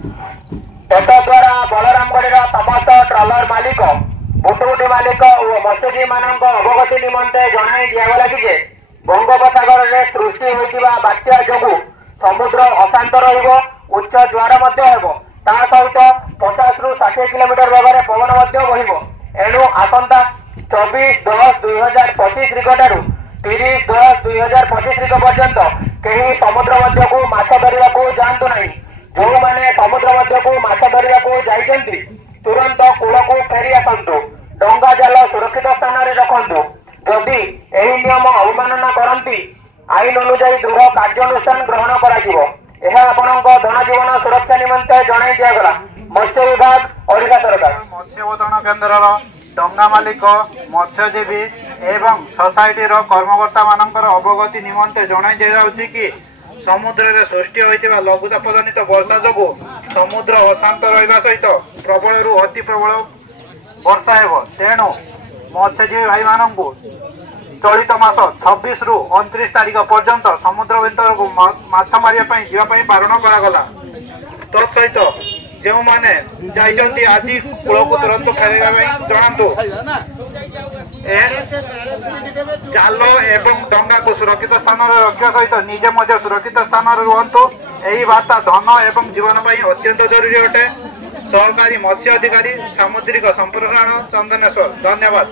तद्वारा बलरामगढ़ समस्त ट्रलर मालिक बुटुबुटी मालिक और मत्स्यजीवी मान अवगति निमंते जणाई दिगला कि बंगोपसागर में सृष्टि होता बात्या जो समुद्र अशांत रुच्च ज्वार सहित 50 ରୁ 60 किलोमीटर वेगर पवन बह एणु आसंता 24/10/2025 निकटू 30/10/2025 निक पर्यंत कहीं समुद्र मध्य को माछ धरने को जातु ना। जो मैंने समुद्र मध्य को माछ धरने को जाइछन्ति तुरंत कूल को फेरी आसतु। डंगा जाल सुरक्षित स्थान में रखु। जदि यह नियम अवमानना करती आईन अनुजाई दृढ़ कार्यानुष्ठान ग्रहण करा धनजीवन सुरक्षा निमंते जणाई दिगला मत्स्य विभाग ओडिशा सरकार। मत्स्यबोधन केन्द्र डंगा मालिक मत्स्यजीवी एवं सोसाइटी कर्मकर्ता मानकर अवगति निमंते जणाई दिजाउछि कि समुद्र में सृष्टि होइतिबा लघुचाप जनित वर्षा जो समुद्र अशांत रहिबा सहित प्रबल रु अति प्रबल वर्षा हेब। तेणु मत्स्यजीवी भाई मानू चलित मास 26 ରୁ 29 तारिख पर्यंत समुद्र भीतर को माछ मारिया जावाई बारण करागला। तत्सहित जो मैंने जाइछन्ति आज कूल को तुरंत फेरवा जनातु। जाल एवं डंगा को सुरक्षित स्थान रखा सहित निजे मध्य सुरक्षित स्थान रुहतु। यही बार्ता धन एवं जीवन अत्यंत जरूरी अटे। सहकारी मत्स्य अधिकारी सामुद्रिक संप्रसारण चंदनेश्वर। धन्यवाद।